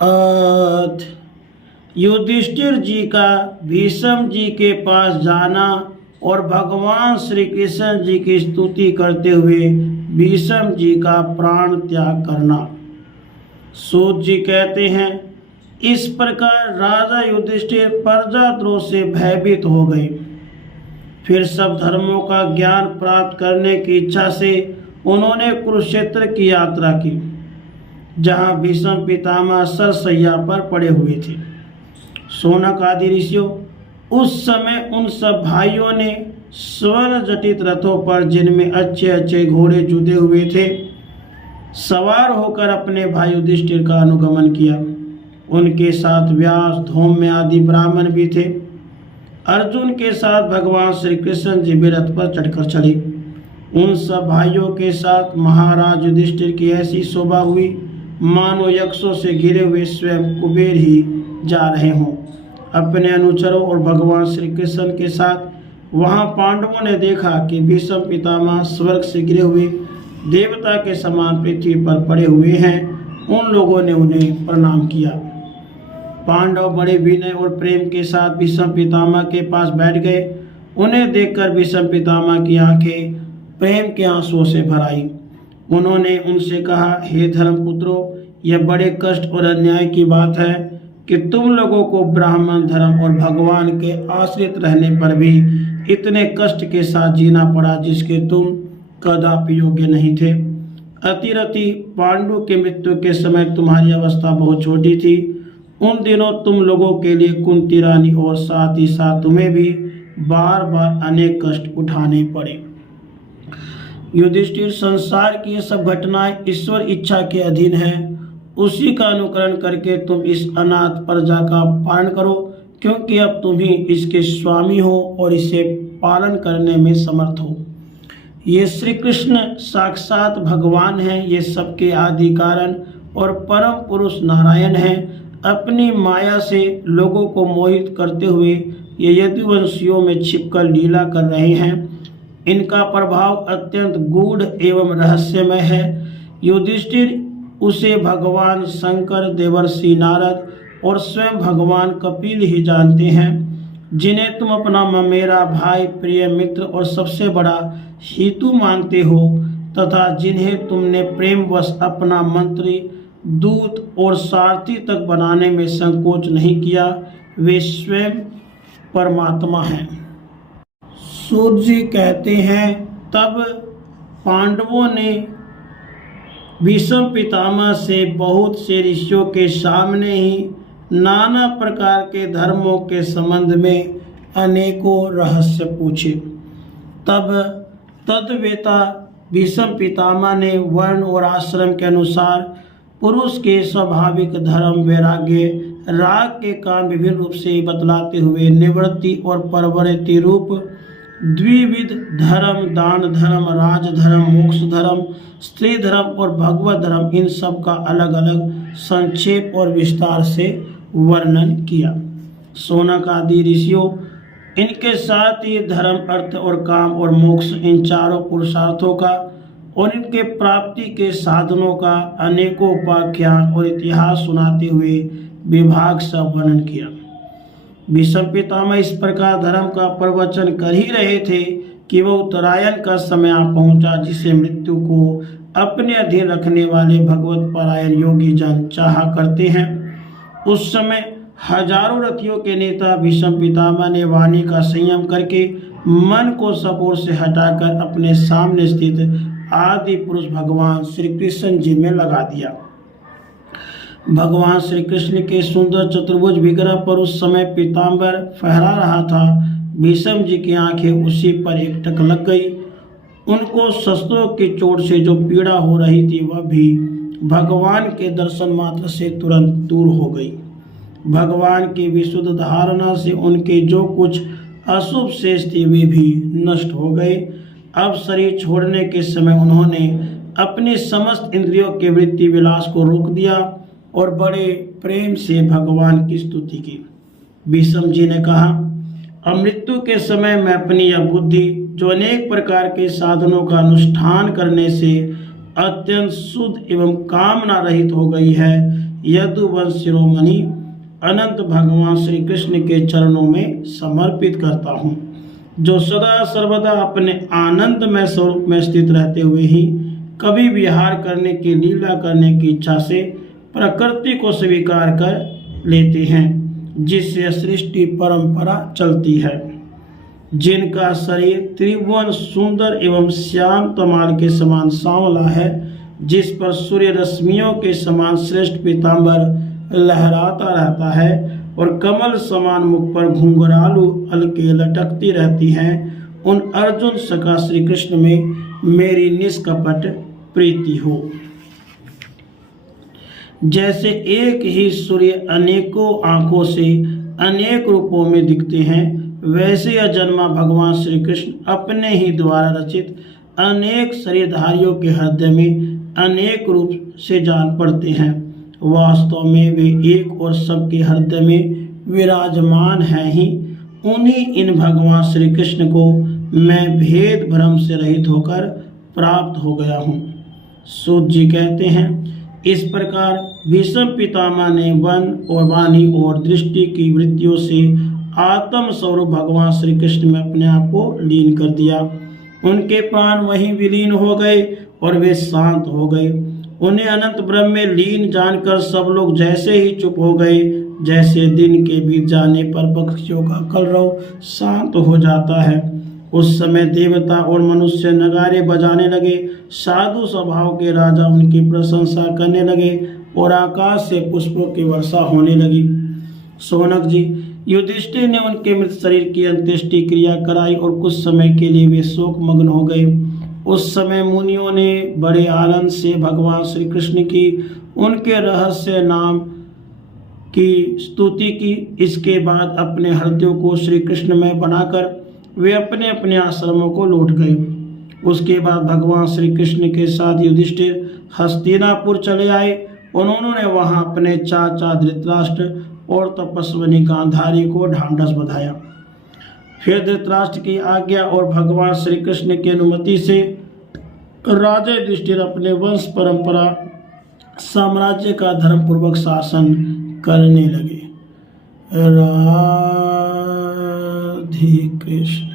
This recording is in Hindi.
अथ युधिष्ठिर जी का भीष्म जी के पास जाना और भगवान श्री कृष्ण जी की स्तुति करते हुए भीष्म जी का प्राण त्याग करना। सूत जी कहते हैं, इस प्रकार राजा युधिष्ठिर प्रजाद्रोह से भयभीत हो गए। फिर सब धर्मों का ज्ञान प्राप्त करने की इच्छा से उन्होंने कुरुक्षेत्र की यात्रा की, जहां भीष्म पितामह सरसैया पर पड़े हुए थे। शौनक आदि ऋषियों, उस समय उन सब भाइयों ने स्वर्ण जटित रथों पर, जिनमें अच्छे अच्छे घोड़े जुते हुए थे, सवार होकर अपने भाई युधिष्ठिर का अनुगमन किया। उनके साथ व्यास, धौम्य आदि ब्राह्मण भी थे। अर्जुन के साथ भगवान श्री कृष्ण जी भी रथ पर चढ़कर चले। उन सब भाइयों के साथ महाराज युधिष्ठिर की ऐसी शोभा हुई मानो यक्षों से घिरे हुए स्वयं कुबेर ही जा रहे हों। अपने अनुचरों और भगवान श्री कृष्ण के साथ वहां पांडवों ने देखा कि भीष्म पितामह स्वर्ग से गिरे हुए देवता के समान पृथ्वी पर पड़े हुए हैं। उन लोगों ने उन्हें प्रणाम किया। पांडव बड़े विनय और प्रेम के साथ भीष्म पितामह के पास बैठ गए। उन्हें देखकर भीष्म पितामह की आंखें प्रेम के आंसुओं से भर आई। उन्होंने उनसे कहा, हे धर्मपुत्रों, यह बड़े कष्ट और अन्याय की बात है कि तुम लोगों को ब्राह्मण धर्म और भगवान के आश्रित रहने पर भी इतने कष्ट के साथ जीना पड़ा, जिसके तुम कदापि योग्य नहीं थे। अतिरथि पांडु के मृत्यु के समय तुम्हारी अवस्था बहुत छोटी थी। उन दिनों तुम लोगों के लिए कुंती रानी और साथ ही साथ तुम्हें भी बार बार अनेक कष्ट उठाने पड़े। युधिष्ठिर, संसार की ये सब घटनाएं ईश्वर इच्छा के अधीन है। उसी का अनुकरण करके तुम इस अनाथ प्रजा का पालन करो, क्योंकि अब तुम ही इसके स्वामी हो और इसे पालन करने में समर्थ हो। ये श्री कृष्ण साक्षात भगवान हैं। ये सबके आदि कारण और परम पुरुष नारायण हैं। अपनी माया से लोगों को मोहित करते हुए ये यदुवंशियों में छिपकर लीला कर रहे हैं। इनका प्रभाव अत्यंत गूढ़ एवं रहस्यमय है। युधिष्ठिर उसे भगवान शंकर, देवर्षि नारद और स्वयं भगवान कपिल ही जानते हैं, जिन्हें तुम अपना मेरा भाई, प्रिय मित्र और सबसे बड़ा हितु मानते हो, तथा जिन्हें तुमने प्रेमवश अपना मंत्री, दूत और सारथी तक बनाने में संकोच नहीं किया। वे स्वयं परमात्मा हैं। सूत जी कहते हैं, तब पांडवों ने भीष्म पितामह से बहुत से ऋषियों के सामने ही नाना प्रकार के धर्मों के संबंध में अनेकों रहस्य पूछे। तब तद्वेता भीष्म पितामह ने वर्ण और आश्रम के अनुसार पुरुष के स्वाभाविक धर्म, वैराग्य, राग के काम विभिन्न रूप से बतलाते हुए निवृत्ति और परवर्ती रूप द्विविध धर्म, दान धर्म, राज धर्म, मोक्ष धर्म, स्त्री धर्म और भगवत धर्म, इन सब का अलग अलग संक्षेप और विस्तार से वर्णन किया। शौनक आदि ऋषियों, इनके साथ ही धर्म, अर्थ और काम और मोक्ष, इन चारों पुरुषार्थों का और इनके प्राप्ति के साधनों का अनेकों उपाख्यान और इतिहास सुनाते हुए विभाग से वर्णन किया। भीष्म पितामह इस प्रकार धर्म का प्रवचन कर ही रहे थे कि वह उत्तरायण का समय आ पहुंचा, जिसे मृत्यु को अपने अधीन रखने वाले भगवत परायण योगी जन चाहा करते हैं। उस समय हजारों रथियों के नेता भीष्म पितामह ने वाणी का संयम करके मन को सब ओर से हटाकर अपने सामने स्थित आदि पुरुष भगवान श्री कृष्ण जी में लगा दिया। भगवान श्री कृष्ण के सुंदर चतुर्भुज विग्रह पर उस समय पीताम्बर फहरा रहा था। भीष्म जी की आंखें उसी पर एकटक लग गई। उनको शस्त्रों की चोट से जो पीड़ा हो रही थी, वह भी भगवान के दर्शन मात्र से तुरंत दूर हो गई। भगवान की विशुद्ध धारणा से उनके जो कुछ अशुभ शेष थे, वे भी नष्ट हो गए। अब शरीर छोड़ने के समय उन्होंने अपनी समस्त इंद्रियों के वृत्ति विलास को रोक दिया और बड़े प्रेम से भगवान की स्तुति की। भीष्म जी ने कहा, अब मृत्यु के समय मैं अपनी यह बुद्धि, जो अनेक प्रकार के साधनों का अनुष्ठान करने से अत्यंत शुद्ध एवं कामना रहित हो गई है, यदुवंश शिरोमणि अनंत भगवान श्री कृष्ण के चरणों में समर्पित करता हूँ, जो सदा सर्वदा अपने आनंदमय स्वरूप में स्थित रहते हुए ही कभी विहार करने की लीला करने की इच्छा से प्रकृति को स्वीकार कर लेते हैं, जिससे सृष्टि परंपरा चलती है। जिनका शरीर त्रिभुवन सुंदर एवं श्याम तमाल के समान सांवला है, जिस पर सूर्य रश्मियों के समान श्रेष्ठ पीतांबर लहराता रहता है और कमल समान मुख पर घुंघरालू अलके लटकती रहती हैं, उन अर्जुन सखा श्री कृष्ण में मेरी निष्कपट प्रीति हो। जैसे एक ही सूर्य अनेकों आंखों से अनेक रूपों में दिखते हैं, वैसे अजन्मा भगवान श्री कृष्ण अपने ही द्वारा रचित अनेक शरीरधारियों के हृदय में अनेक रूप से जान पड़ते हैं। वास्तव में वे एक और सबके हृदय में विराजमान हैं ही। उन्हीं इन भगवान श्री कृष्ण को मैं भेद भ्रम से रहित होकर प्राप्त हो गया हूँ। सूत जी कहते हैं, इस प्रकार भीष्म पितामह ने वन और वाणी और दृष्टि की वृत्तियों से आत्म स्वरूप भगवान श्री कृष्ण में अपने आप को लीन कर दिया। उनके प्राण वहीं विलीन हो गए और वे शांत हो गए। उन्हें अनंत ब्रह्म में लीन जानकर सब लोग जैसे ही चुप हो गए, जैसे दिन के बीत जाने पर पक्षियों का कलरव शांत हो जाता है। उस समय देवता और मनुष्य नगारे बजाने लगे, साधु स्वभाव के राजा उनकी प्रशंसा करने लगे और आकाश से पुष्पों की वर्षा होने लगी। शौनक जी, युधिष्ठिर ने उनके मृत शरीर की अंत्येष्टि क्रिया कराई और कुछ समय के लिए वे शोक मग्न हो गए। उस समय मुनियों ने बड़े आनंद से भगवान श्री कृष्ण की उनके रहस्य नाम की स्तुति की। इसके बाद अपने हृदयों को श्री कृष्ण में बनाकर वे अपने अपने आश्रमों को लौट गए। उसके बाद भगवान श्री कृष्ण के साथ युधिष्ठिर हस्तिनापुर चले आए। उन्होंने वहां अपने चाचा धृतराष्ट्र और तपस्विनी गांधारी को ढांढस बंधाया। फिर धृतराष्ट्र की आज्ञा और भगवान श्री कृष्ण की अनुमति से राजा युधिष्ठिर अपने वंश परंपरा साम्राज्य का धर्मपूर्वक शासन करने लगे। राधे कृष्ण।